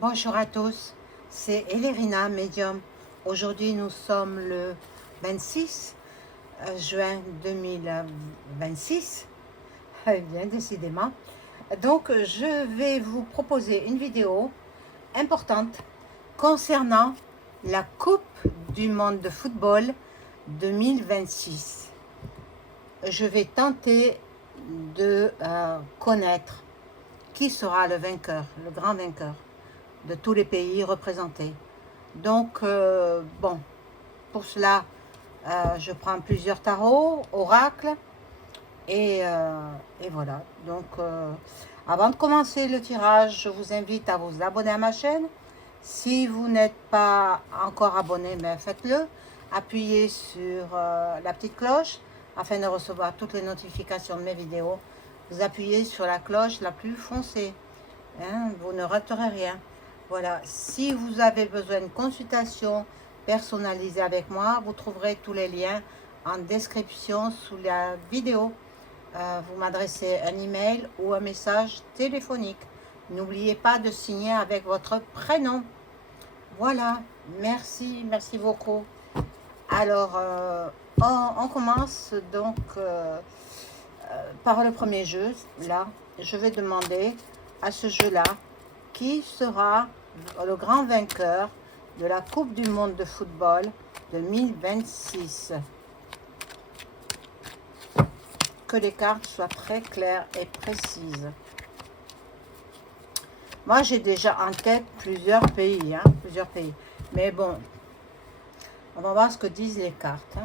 Bonjour à tous, c'est Elérina, médium. Aujourd'hui, nous sommes le 26 juin 2026, bien décidément. Donc, je vais vous proposer une vidéo importante concernant la Coupe du monde de football 2026. Je vais tenter de connaître qui sera le vainqueur, le grand vainqueur de tous les pays représentés. Donc, bon, pour cela, je prends plusieurs tarots, oracles, et voilà. Donc, avant de commencer le tirage, je vous invite à vous abonner à ma chaîne. Si vous n'êtes pas encore abonné, mais faites-le. Appuyez sur la petite cloche afin de recevoir toutes les notifications de mes vidéos. Vous appuyez sur la cloche la plus foncée. Hein, vous ne raterez rien. Voilà, si vous avez besoin d'une consultation personnalisée avec moi, vous trouverez tous les liens en description sous la vidéo. Vous m'adressez un email ou un message téléphonique. N'oubliez pas de signer avec votre prénom. Voilà, merci beaucoup. Alors, on commence donc par le premier jeu. Là, je vais demander à ce jeu-là qui sera le grand vainqueur de la Coupe du monde de football 2026. Que les cartes soient très claires et précises. Moi, j'ai déjà en tête plusieurs pays, plusieurs pays. Mais bon, on va voir ce que disent les cartes.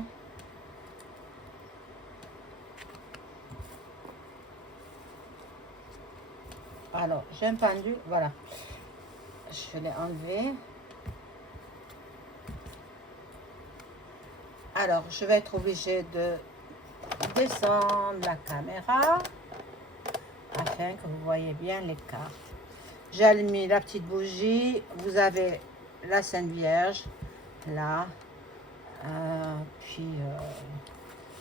Alors, j'ai un pendule, voilà. Je l'ai enlevé. Alors, je vais être obligée de descendre la caméra afin que vous voyez bien les cartes. J'ai allumé la petite bougie. Vous avez la Sainte Vierge, là. Puis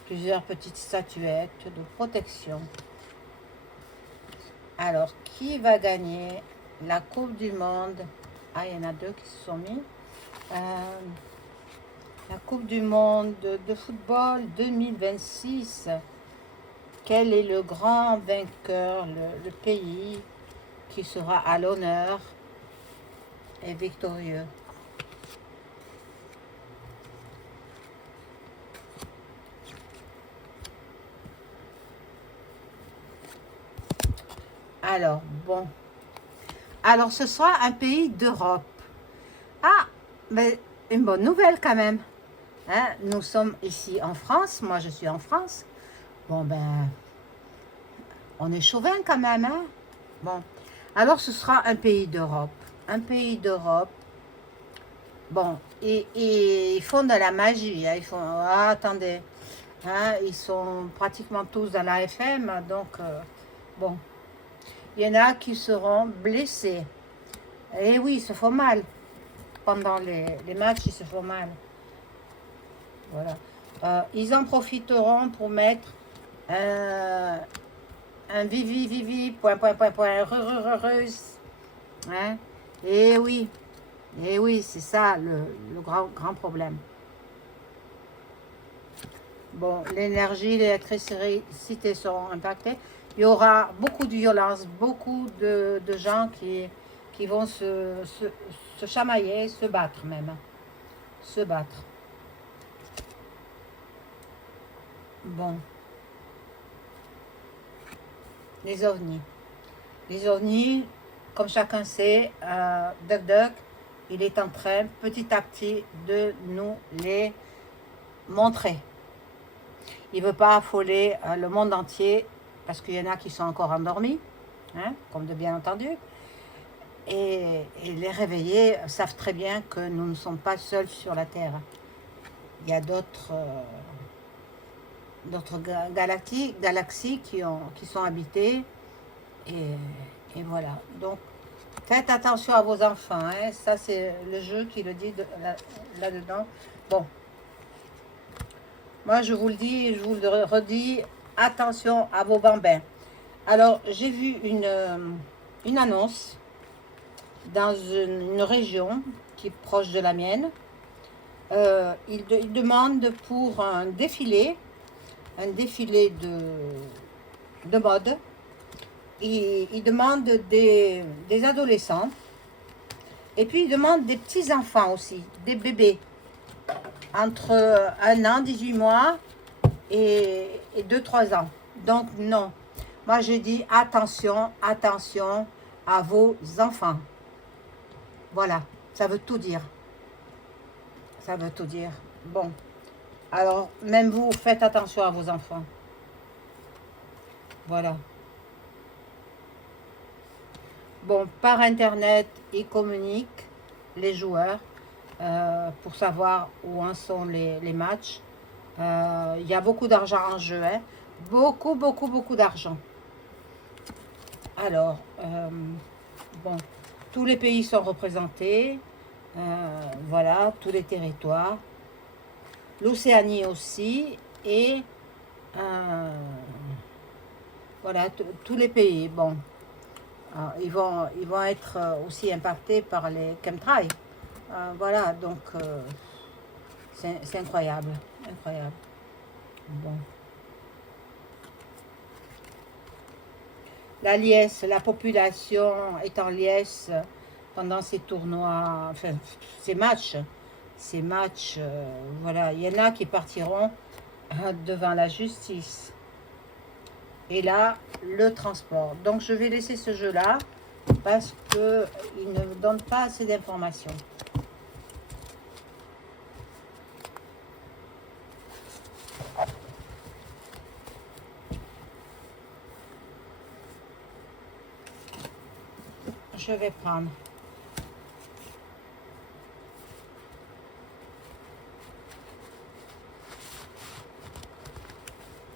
plusieurs petites statuettes de protection. Alors, qui va gagner la Coupe du monde? Ah, il y en a deux qui se sont mis. La Coupe du monde de football 2026. Quel est le grand vainqueur, le pays qui sera à l'honneur et victorieux? Alors, bon. Alors, ce sera un pays d'Europe. Ah, mais une bonne nouvelle quand même. Hein, nous sommes ici en France. Moi, je suis en France. Bon, ben, on est chauvin quand même. Hein? Bon, alors ce sera un pays d'Europe. Un pays d'Europe. Bon, et ils font de la magie. Hein, ils font... Ah, attendez. Hein, ils sont pratiquement tous dans la FM. Donc, bon. Il y en a qui seront blessés. Et oui, ils se font mal. Pendant les matchs, ils se font mal. Voilà. Ils en profiteront pour mettre un vivi, point, russe. Hein? Et oui, c'est ça le grand problème. Bon, l'énergie, l'électricité seront impactées. Il y aura beaucoup de violence, beaucoup de gens qui vont se chamailler, se battre même. Se battre. Bon. Les ovnis. Les ovnis, comme chacun sait, Duck Duck, il est en train petit à petit de nous les montrer. Il ne veut pas affoler le monde entier parce qu'il y en a qui sont encore endormis, hein, comme de bien entendu. Et les réveillés savent très bien que nous ne sommes pas seuls sur la Terre. Il y a d'autres galaxies qui sont habitées. Et voilà. Donc, faites attention à vos enfants. Hein. Ça, c'est le jeu qui le dit là-dedans. Bon. Moi, je vous le dis et je vous le redis. Attention à vos bambins. Alors, j'ai vu une annonce dans une région qui est proche de la mienne. Il demande pour un défilé de mode. Il demande des adolescents. Et puis il demande des petits-enfants aussi, des bébés. Entre 1 an, 18 mois et 2-3 ans. Donc non. Moi je dis attention, attention à vos enfants. Voilà, ça veut tout dire. Ça veut tout dire. Bon, alors même vous, faites attention à vos enfants. Voilà. Bon, par internet, ils communiquent, les joueurs, pour savoir où en sont les matchs. Il y a beaucoup d'argent en jeu, hein. Beaucoup, beaucoup, beaucoup d'argent. Alors, bon, tous les pays sont représentés. Voilà, tous les territoires. L'Océanie aussi. Et voilà, tous les pays. Bon, ils vont être aussi impactés par les chemtrails. Voilà, donc c'est incroyable. Incroyable. Bon. La liesse, la population est en liesse pendant ces tournois, enfin ces matchs. Ces matchs, voilà, il y en a qui partiront devant la justice. Et là, le transport. Donc je vais laisser ce jeu-là parce qu'il ne me donne pas assez d'informations. Je vais prendre.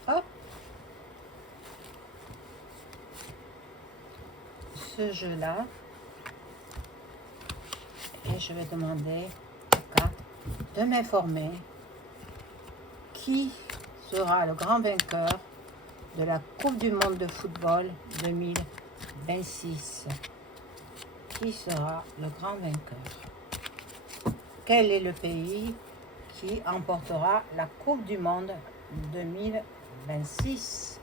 Hop. Ce jeu-là. Et je vais demander de m'informer qui sera le grand vainqueur de la Coupe du Monde de football 2026. Qui sera le grand vainqueur? Quel est le pays qui emportera la Coupe du Monde 2026?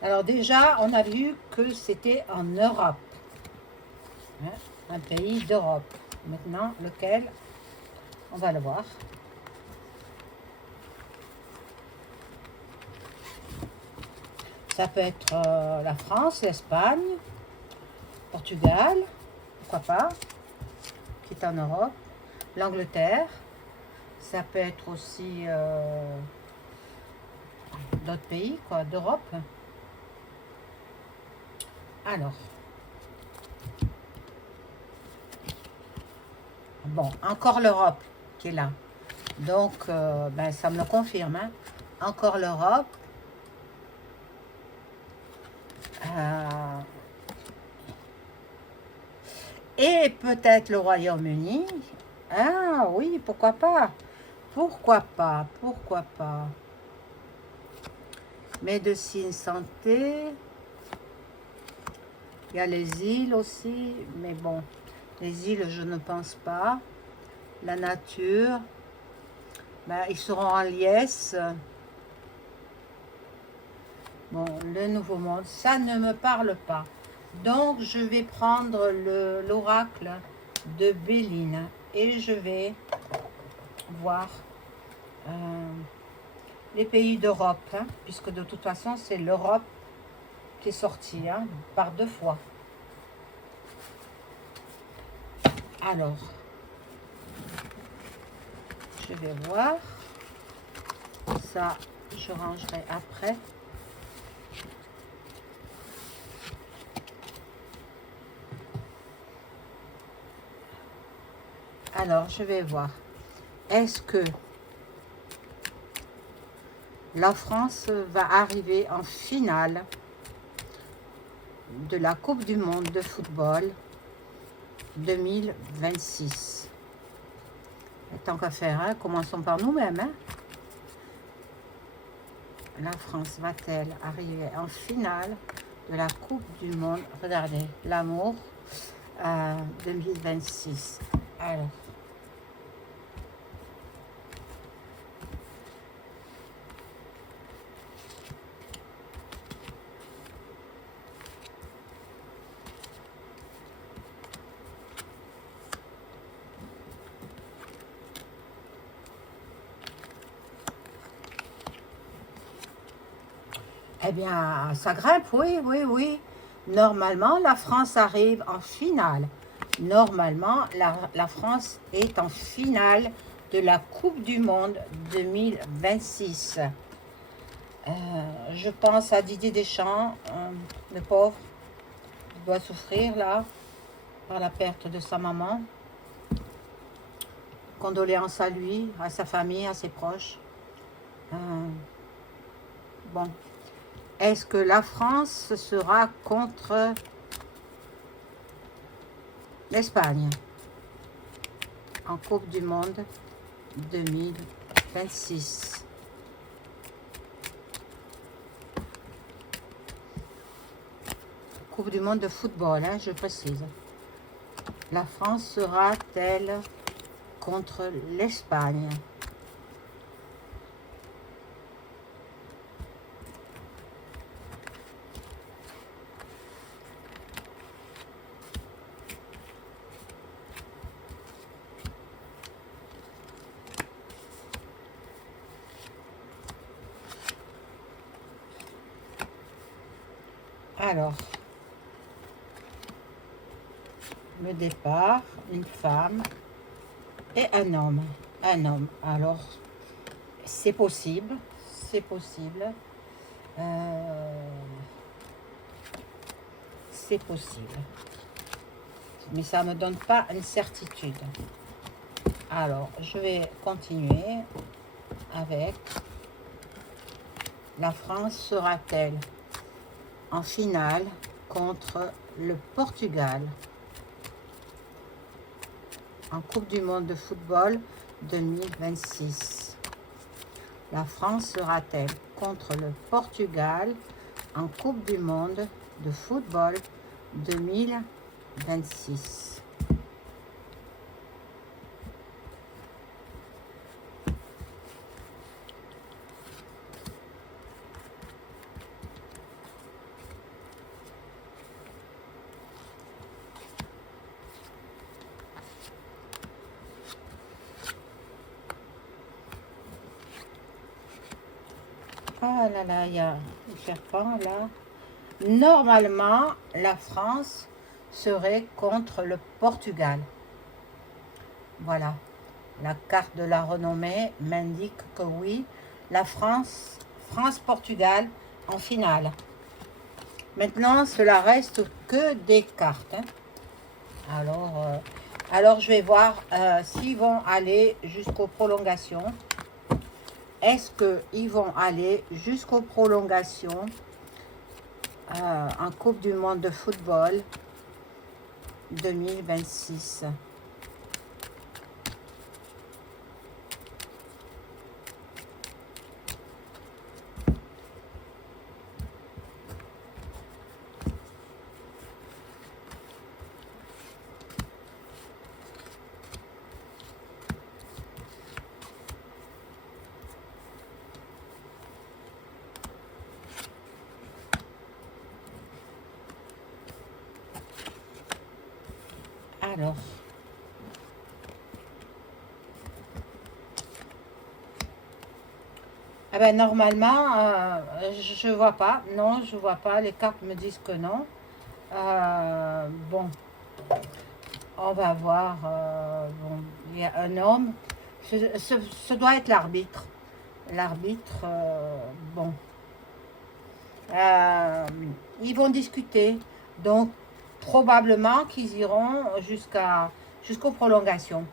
Alors déjà, on a vu que c'était en Europe. Hein, un pays d'Europe. Maintenant, lequel? On va le voir. Ça peut être la France, l'Espagne, Portugal, pourquoi pas, qui est en Europe. L'Angleterre. Ça peut être aussi d'autres pays, quoi, d'Europe. Alors. Bon, encore l'Europe qui est là. Donc, ben, ça me le confirme. Hein. Encore l'Europe. Et peut-être le Royaume-Uni. Ah oui, pourquoi pas? Pourquoi pas? Pourquoi pas? Médecine, santé. Il y a les îles aussi. Mais bon, les îles, je ne pense pas. La nature. Ben, ils seront en liesse. Bon, le Nouveau Monde, ça ne me parle pas. Donc, je vais prendre l'oracle de Béline et je vais voir les pays d'Europe, hein, puisque de toute façon, c'est l'Europe qui est sortie hein, par 2 fois. Alors, je vais voir. Ça, je rangerai après. Alors, je vais voir. Est-ce que la France va arriver en finale de la Coupe du Monde de football 2026. Et tant qu'à faire, hein, commençons par nous-mêmes. Hein. La France va-t-elle arriver en finale de la Coupe du Monde? Regardez, l'amour 2026. Alors. Eh bien, ça grimpe, oui, oui, oui. Normalement, la France arrive en finale. Normalement, la France est en finale de la Coupe du Monde 2026. Je pense à Didier Deschamps, le pauvre, il doit souffrir là par la perte de sa maman. Condoléances à lui, à sa famille, à ses proches. Bon. Est-ce que la France sera contre l'Espagne en Coupe du Monde 2026? Coupe du Monde de football, hein, je précise. La France sera-t-elle contre l'Espagne? Alors, le départ, une femme et un homme. Un homme. Alors, c'est possible. C'est possible. C'est possible. Mais ça ne me donne pas une certitude. Alors, je vais continuer avec la France sera-t-elle en finale contre le Portugal en Coupe du Monde de football 2026. La France sera-t-elle contre le Portugal en Coupe du Monde de football 2026? Ah là là, il y a le serpent là. Normalement, la France serait contre le Portugal. Voilà. La carte de la renommée m'indique que oui, la France-Portugal en finale. Maintenant, cela reste que des cartes. Hein. Alors, je vais voir s'ils vont aller jusqu'aux prolongations. Est-ce qu'ils vont aller jusqu'aux prolongations en Coupe du Monde de football 2026? Alors, ah ben normalement, je vois pas. Non, je vois pas. Les cartes me disent que non. Bon, on va voir. Bon, il y a un homme. Ce doit être l'arbitre. L'arbitre, bon. Ils vont discuter. Donc, probablement qu'ils iront jusqu'aux prolongations.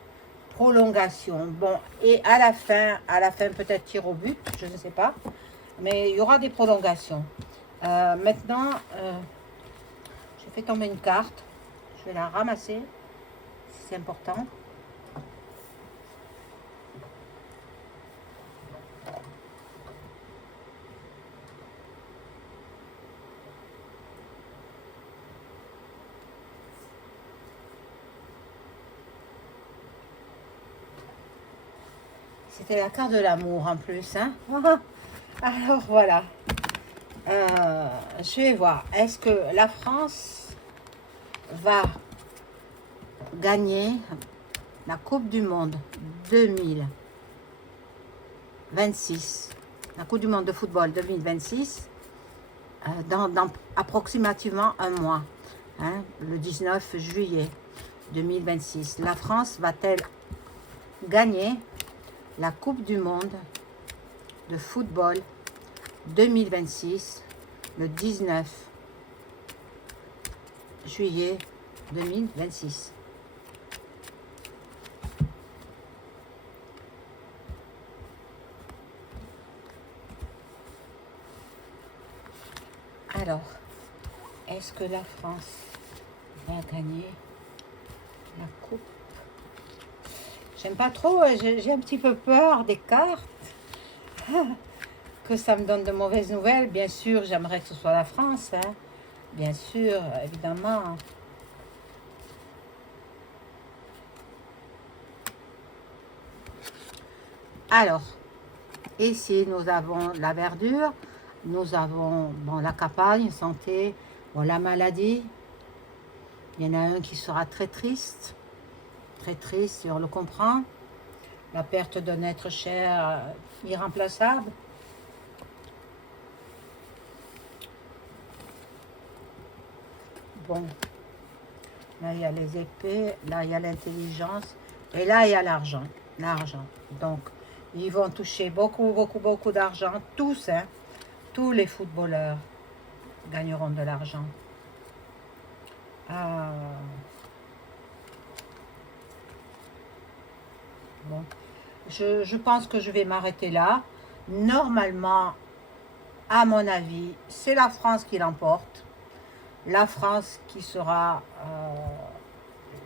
Bon, et à la fin peut-être tir au but, je ne sais pas. Mais il y aura des prolongations. Maintenant, je fais tomber une carte. Je vais la ramasser. c'est important. C'était la carte de l'amour en plus, hein. Alors voilà. Je vais voir. Est-ce que la France va gagner la Coupe du Monde 2026, la Coupe du Monde de football 2026, dans approximativement un mois, hein, le 19 juillet 2026. La France va-t-elle gagner la Coupe du Monde de football 2026, le 19 juillet 2026. Alors, est-ce que la France va gagner la coupe? J'aime pas trop, j'ai un petit peu peur des cartes, que ça me donne de mauvaises nouvelles. Bien sûr, j'aimerais que ce soit la France, hein. Bien sûr, évidemment. Alors, ici, nous avons la verdure, nous avons bon, la campagne, santé, bon, la maladie. Il y en a un qui sera très triste si on le comprend. La perte d'un être cher, irremplaçable. Bon, là il y a les épées, là il y a l'intelligence, et là il y a l'argent. L'argent. Donc, ils vont toucher beaucoup d'argent, tous, hein. Tous les footballeurs gagneront de l'argent. Ah. Bon. Je pense que je vais m'arrêter là. Normalement, à mon avis, c'est la France qui l'emporte. La France qui sera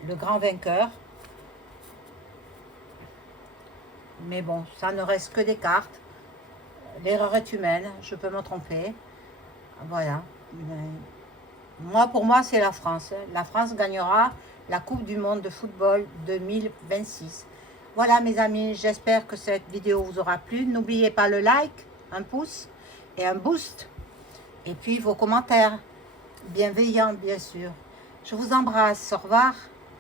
le grand vainqueur. Mais bon, ça ne reste que des cartes. L'erreur est humaine, je peux me tromper. Voilà. Mais pour moi, c'est la France. La France gagnera la Coupe du Monde de football 2026. Voilà mes amis, j'espère que cette vidéo vous aura plu. N'oubliez pas le like, un pouce et un boost. Et puis vos commentaires bienveillants, bien sûr. Je vous embrasse, au revoir.